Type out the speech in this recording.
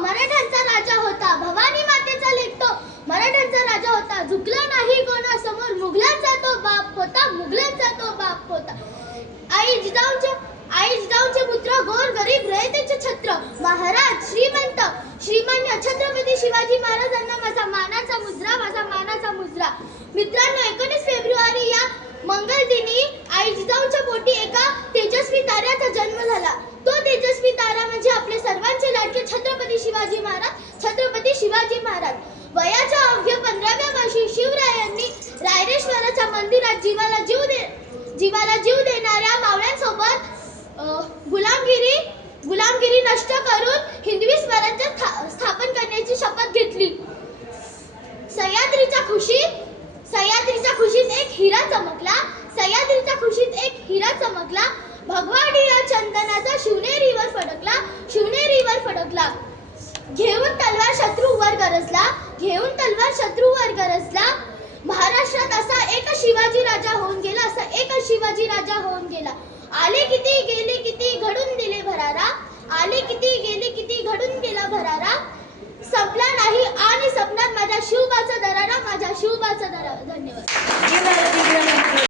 मराठ्यांचा राजा होता, भवानी मातेचा लेक तो मराठ्यांचा राजा होता. झुकला नाही कोणासमोर, मुघलांचा तो बाप होता, मुघलांचा तो बाप होता. आई जिजाऊंचे पुत्र, गोर गरीब रयतेचे छत्र, महाराज श्रीमंत श्रीमान्य छत्रपती शिवाजी महाराजांना माझा मानाचा मुजरा, माझा मानाचा मुजरा. मित्रांनो, 19 फेब्रुवारी या मंगल दिनी आई जिजाऊंच्या पोटी एका तेजस्वी ताऱ्याचा जन्म झाला. तो तेजस्वी तारा म्हणजे आपले सर्वांचे लाडके छत्रपती शिवाजी महाराज, छत्रपती शिवाजी महाराज. वयाच्या अवघ्या 15व्या वर्षी शिवरायांनी रायरेश्वराच्या मंदिरात जीवाला जीव देणाऱ्या मावळ्यांसोबत गुलामगिरी नष्ट करून हिंदवी स्वराज्य स्थापन करण्याची शपथ घेतली. सह्याद्रीच्या खुशीत एक हिरा चमकला, सह्याद्रीच्या खुशीत एक हिरा चमकला. भगवाडी या चंदनाचा शिवनेरीवर फडकला. घेऊन तलवार शत्रूवर गरजला. महाराष्ट्रात असा एक शिवाजी राजा होऊन गेला. आले किती गेले किती घडून दिले भरारा, आले किती गेले किती घडून गेला भरारा. संपला नाही आणि सपनात माझ्या शिवबाचा दरारा, माझ्या शिवबाचा दरारा. धन्यवाद.